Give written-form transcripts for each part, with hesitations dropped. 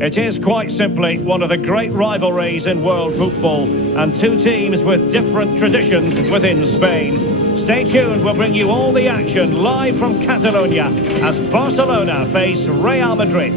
It is quite simply one of the great rivalries in world football, and two teams with different traditions within Spain. Stay tuned, we'll bring you all the action live from Catalonia as Barcelona face Real Madrid.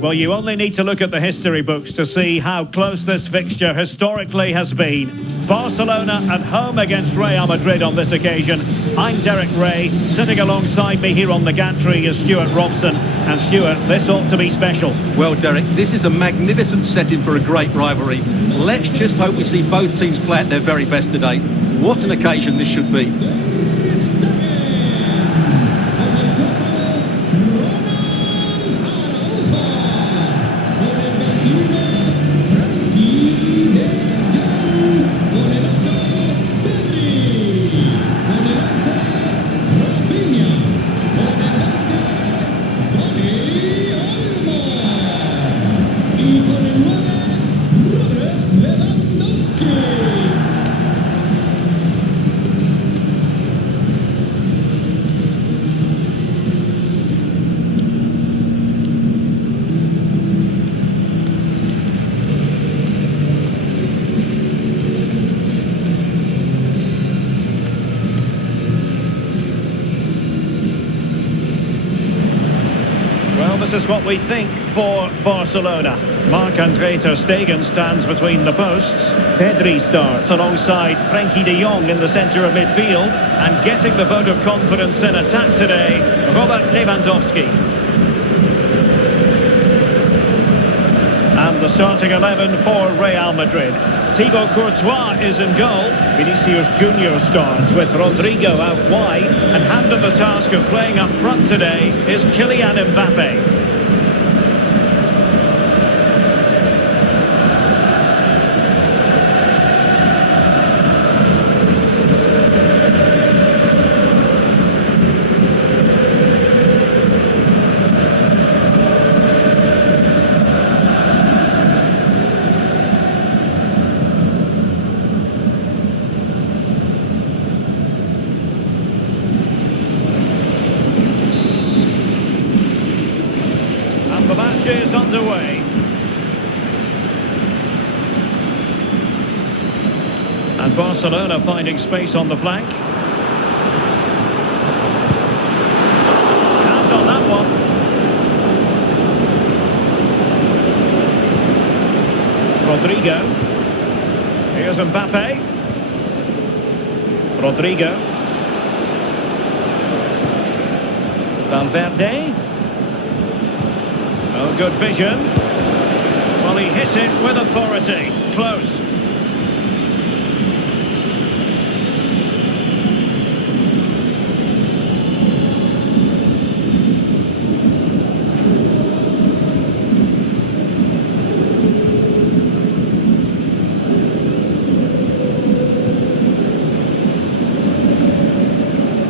Well, you only need to look at the history books to see how close this fixture historically has been. Barcelona at home against Real Madrid on this occasion. I'm Derek Ray. Sitting alongside me here on the gantry is Stuart Robson. And Stuart, this ought to be special. Well, Derek, this is a magnificent setting for a great rivalry. Let's just hope we see both teams play at their very best today. What an occasion this should be. This is what we think for Barcelona. Marc-Andre ter Stegen stands between the posts. Pedri starts alongside Frenkie de Jong in the centre of midfield. And getting the vote of confidence in attack today, Robert Lewandowski. And the starting 11 for Real Madrid. Thibaut Courtois is in goal. Vinicius Junior starts with Rodrigo out wide. And handed the task of playing up front today is Kylian Mbappe. The match is underway. And Barcelona finding space on the flank. And on that one. Rodrigo. Here's Mbappe. Rodrigo. Valverde. Oh, good vision. Well, he hit it with authority. Close.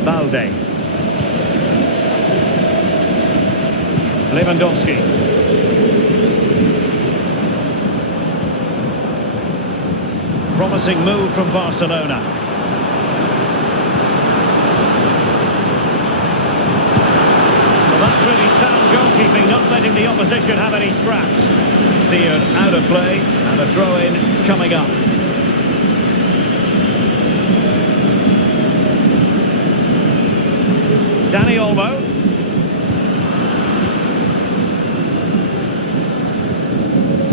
Balde. Lewandowski. Promising move from Barcelona. Well, that's really sound goalkeeping, not letting the opposition have any scraps. Steered out of play, and a throw-in coming up. Dani Olmo.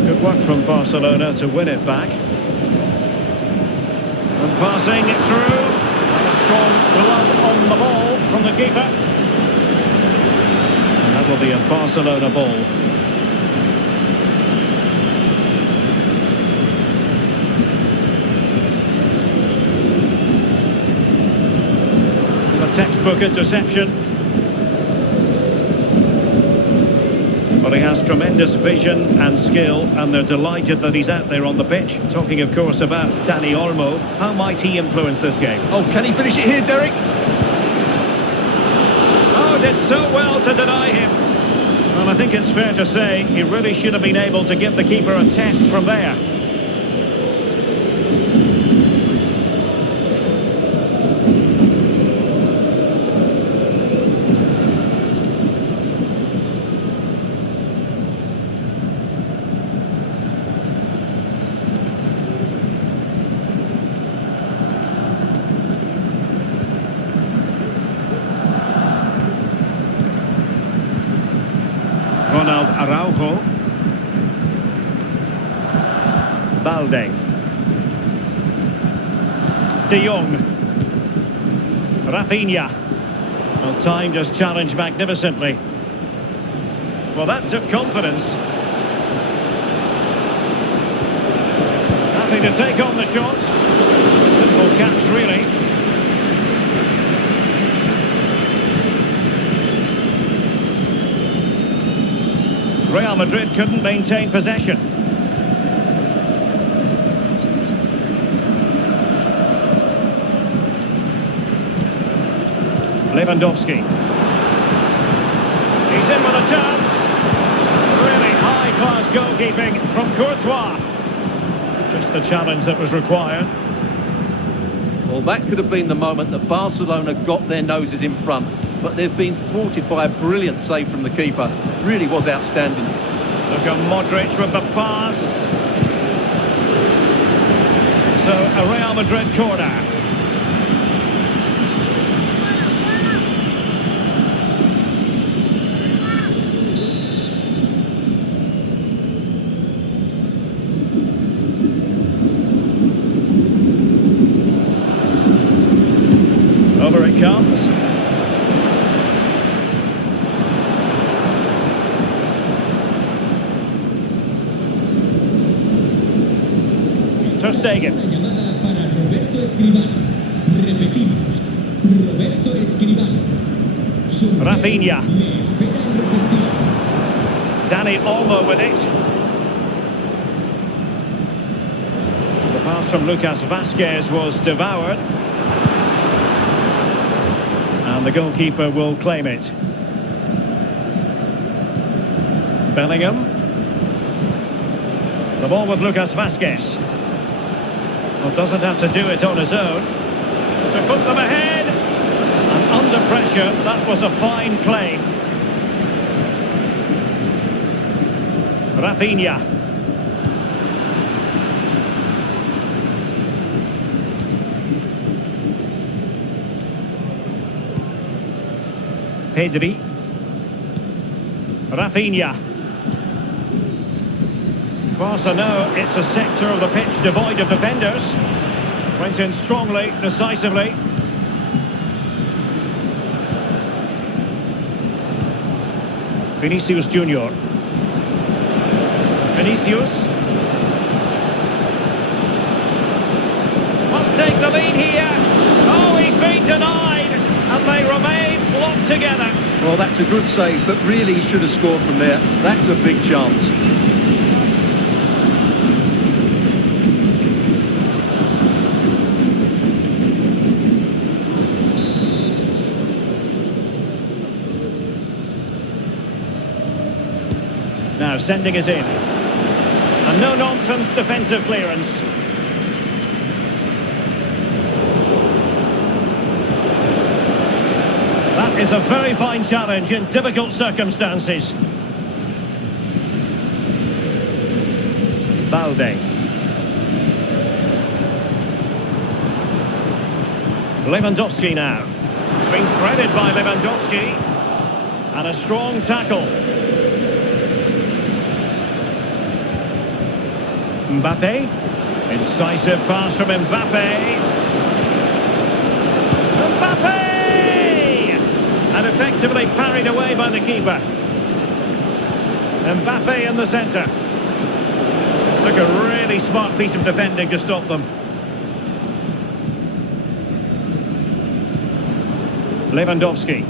Good work from Barcelona to win it back. And passing it through. And a strong glove on the ball from the keeper. And that will be a Barcelona ball. A textbook interception. Well, he has tremendous vision and skill, and they're delighted that he's out there on the pitch. Talking, of course, about Dani Olmo. How might he influence this game? Oh, can he finish it here, Derek? Oh, did so well to deny him. Well, I think it's fair to say he really should have been able to give the keeper a test from there. Ronald Araujo. Balde. De Jong. Rafinha. Well, time just challenged magnificently. Well, that took confidence. Happy to take on the shot. Simple catch, really. Real Madrid couldn't maintain possession. Lewandowski. He's in with a chance. Really high-class goalkeeping from Courtois. Just the challenge that was required. Well, that could have been the moment that Barcelona got their noses in front, but they've been thwarted by a brilliant save from the keeper. Really was outstanding. Look at Modric with the pass. So, a Real Madrid corner. Over it comes. Ter Stegen. Llamada para Roberto Escribano. Repetimos, Roberto Escribano. Rafinha. Le espera en recepción. Dani Olmo with it. The pass from Lucas Vazquez was devoured. And the goalkeeper will claim it. Bellingham. The ball with Lucas Vazquez. Well, doesn't have to do it on his own. To put them ahead. And under pressure, that was a fine play. Rafinha. Pedri. Rafinha. Barca know it's a sector of the pitch devoid of defenders. Went in strongly, decisively. Vinicius Junior. Vinicius. Must take the lead here. Oh, he's been denied. And they remain locked together. Well, that's a good save, but really he should have scored from there. That's a big chance. Now sending it in. And no-nonsense defensive clearance. That is a very fine challenge in difficult circumstances. Balde. Lewandowski now. It's been threaded by Lewandowski. And a strong tackle. Mbappe. Incisive pass from Mbappe. Mbappe! And effectively parried away by the keeper. Mbappe in the centre. Took a really smart piece of defending to stop them. Lewandowski.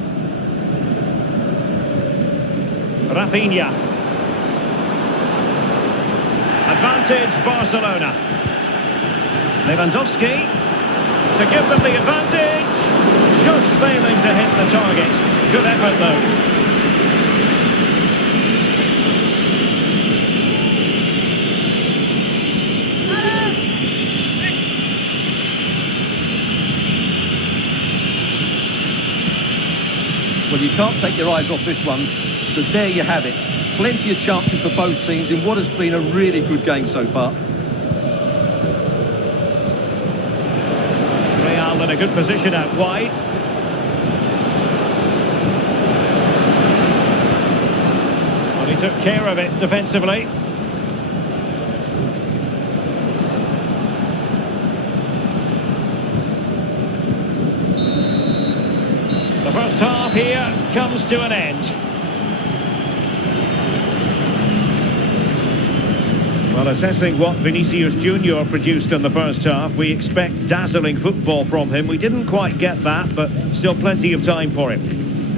Rafinha. Advantage Barcelona. Lewandowski to give them the advantage. Just failing to hit the target. Good effort though. Well, you can't take your eyes off this one, because there you have it. Plenty of chances for both teams in what has been a really good game so far. Real in a good position out wide. Well, he took care of it defensively. The first half here comes to an end. Well, assessing what Vinicius Junior produced in the first half, we expect dazzling football from him. We didn't quite get that, but still plenty of time for him.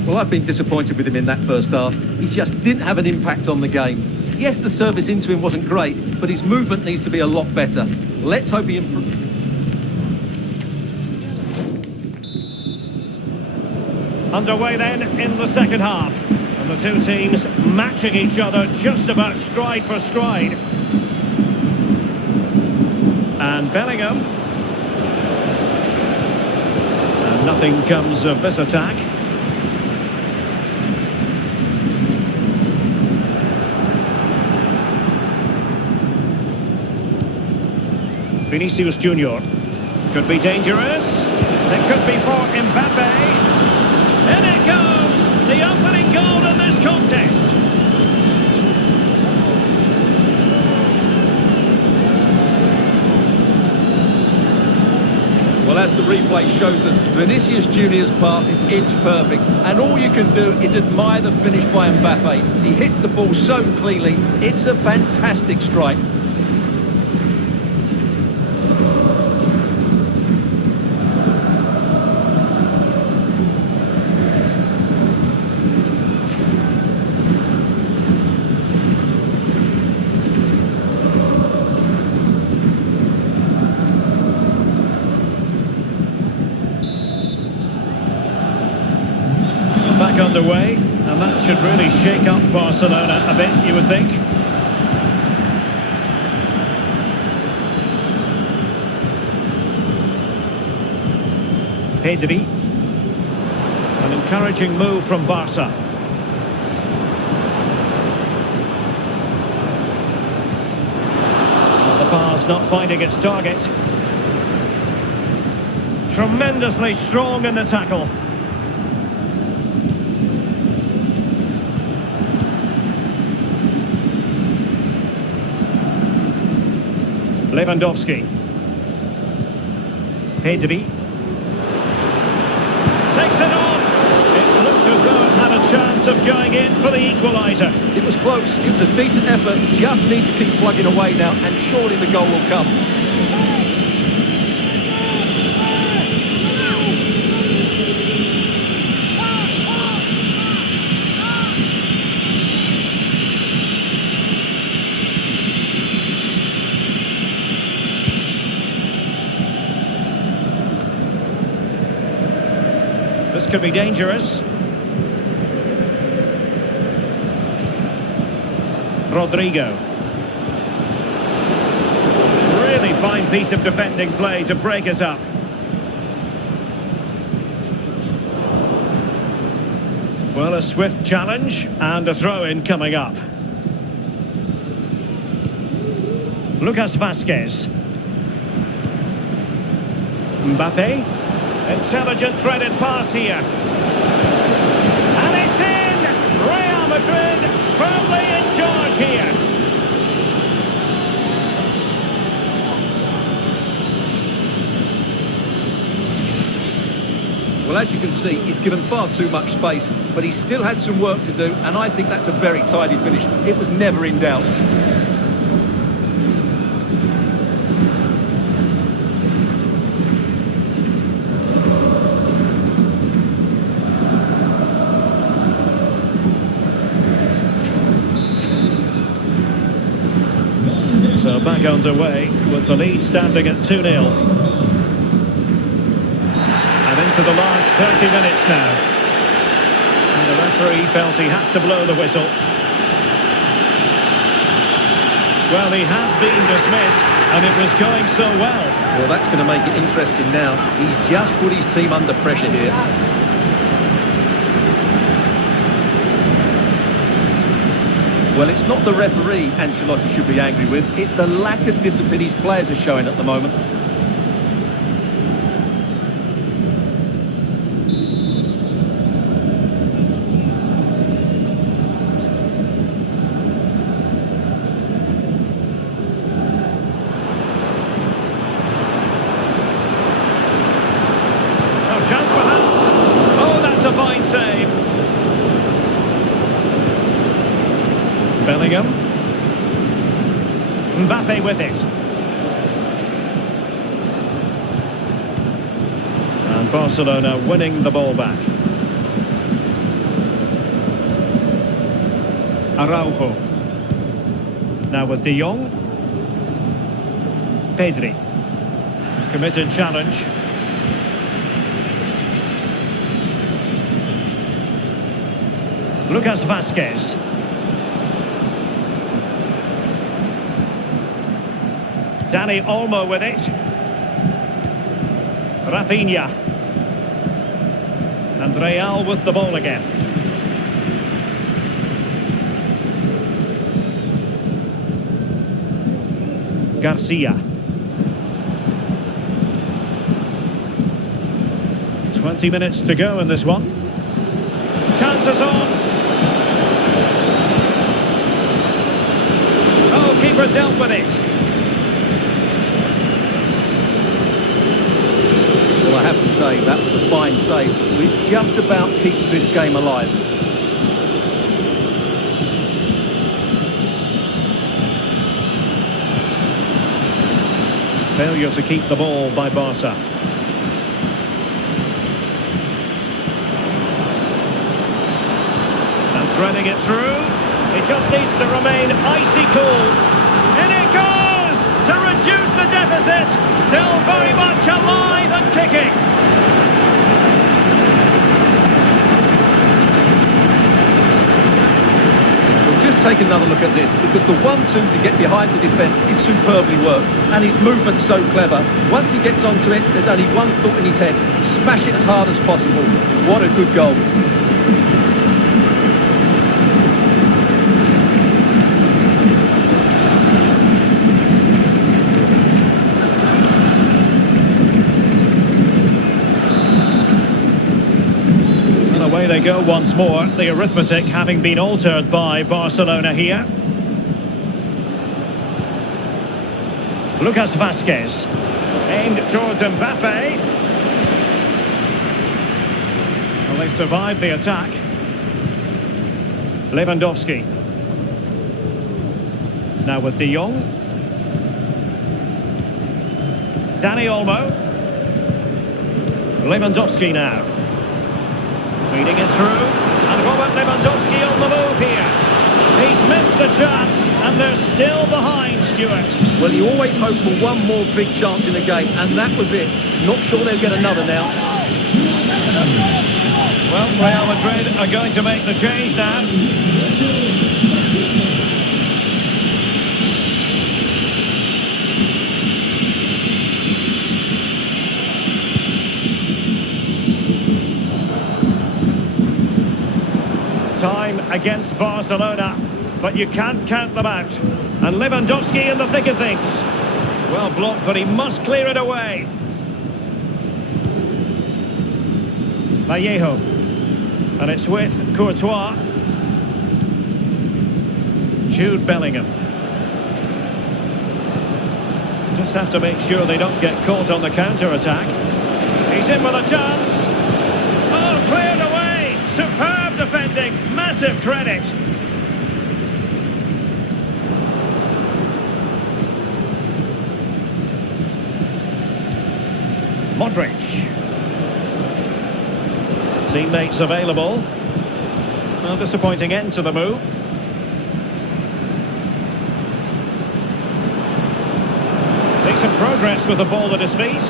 Well, I've been disappointed with him in that first half. He just didn't have an impact on the game. Yes, the service into him wasn't great, but his movement needs to be a lot better. Let's hope he improves. Underway then in the second half. And the two teams matching each other just about stride for stride. And Bellingham. And nothing comes of this attack. Vinicius Junior. Could be dangerous. It could be for Mbappe. In it goes! The opening goal in this contest. Well, as the replay shows us, Vinicius Junior's pass is inch perfect, and all you can do is admire the finish by Mbappe. He hits the ball so cleanly, it's a fantastic strike. Back underway, and that should really shake up Barcelona a bit, you would think. Pedri. An encouraging move from Barca. Well, the pass not finding its target. Tremendously strong in the tackle. Lewandowski. Pedri. Takes it on. It looked as though it had a chance of going in for the equaliser. It was close, it was a decent effort, just need to keep plugging away now, and surely the goal will come. This could be dangerous. Rodrigo. Really fine piece of defending play to break us up. Well, a swift challenge and a throw-in coming up. Lucas Vazquez. Mbappe. Intelligent threaded pass here. And it's in! Real Madrid firmly in charge here. Well, as you can see, he's given far too much space, but he still had some work to do, and I think that's a very tidy finish. It was never in doubt. So back underway with the lead standing at 2-0. And into the last 30 minutes now. And the referee felt he had to blow the whistle. Well, he has been dismissed, and it was going so well. Well, that's going to make it interesting now. He just put his team under pressure here. Well, it's not the referee Ancelotti should be angry with, it's the lack of discipline his players are showing at the moment. Bellingham. Mbappe with it. And Barcelona winning the ball back. Araujo. Now with De Jong. Pedri. Committed challenge. Lucas Vazquez. Dani Olmo with it. Rafinha. And Real with the ball again. Garcia. 20 minutes to go in this one. Chances on. Oh, keeper dealt with it. Well, I have to say, that was a fine save. We just about keeps this game alive. Failure to keep the ball by Barca. And threading it through. It just needs to remain icy cool. In it goes! To reduce the deficit. Still very much alive and kicking. Just take another look at this, because the 1-2 to get behind the defence is superbly worked, and his movement's so clever. Once he gets onto it, there's only one thought in his head: smash it as hard as possible. What a good goal. Away they go once more, the arithmetic having been altered by Barcelona here. Lucas Vazquez, aimed towards Mbappe. Well, they survived the attack. Lewandowski. Now with De Jong. Dani Olmo. Lewandowski now. Feeding it through, and Robert Lewandowski on the move here. He's missed the chance, and they're still behind, Stuart. Well, you always hope for one more big chance in a game, and that was it. Not sure they'll get another now. Well, Real Madrid are going to make the change now. Time against Barcelona, but you can't count them out. And Lewandowski in the thick of things. Well blocked, but he must clear it away. Vallejo. And it's with Courtois. Jude Bellingham. Just have to make sure they don't get caught on the counter-attack. He's in with a chance. Oh, cleared away. Superb defending. Massive credit. Modric. Teammates available. A disappointing end to the move. Decent progress with the ball at his feet.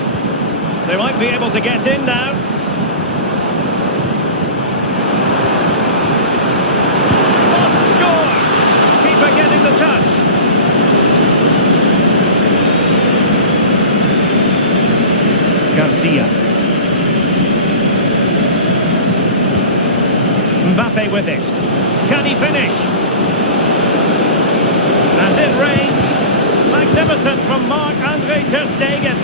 They might be able to get in now. Must score! Keeper getting the touch. Garcia. Mbappe with it. Can he finish? And in range. Magnificent from Marc-Andre ter Stegen.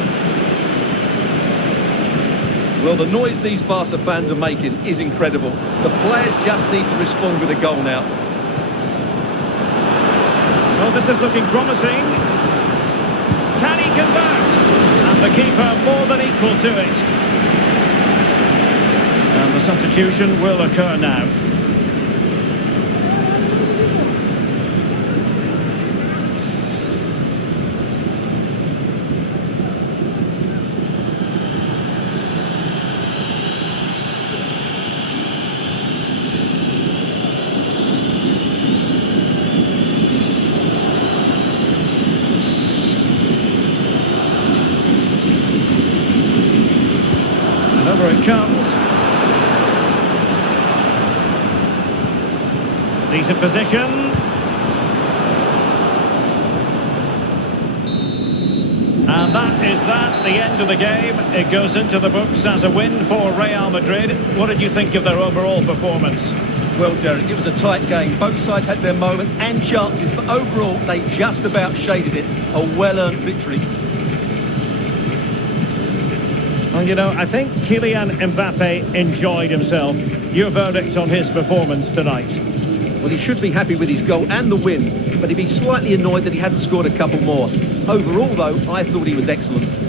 Well, the noise these Barca fans are making is incredible. The players just need to respond with a goal now. Well, this is looking promising. Can he convert? And the keeper more than equal to it. And the substitution will occur now. Decent position. And that is that, the end of the game. It goes into the books as a win for Real Madrid. What did you think of their overall performance? Well, Derek, it was a tight game. Both sides had their moments and chances, but overall, they just about shaded it. A well-earned victory. Well, you know, I think Kylian Mbappe enjoyed himself. Your verdict on his performance tonight? Well, he should be happy with his goal and the win, but he'd be slightly annoyed that he hasn't scored a couple more. Overall, though, I thought he was excellent.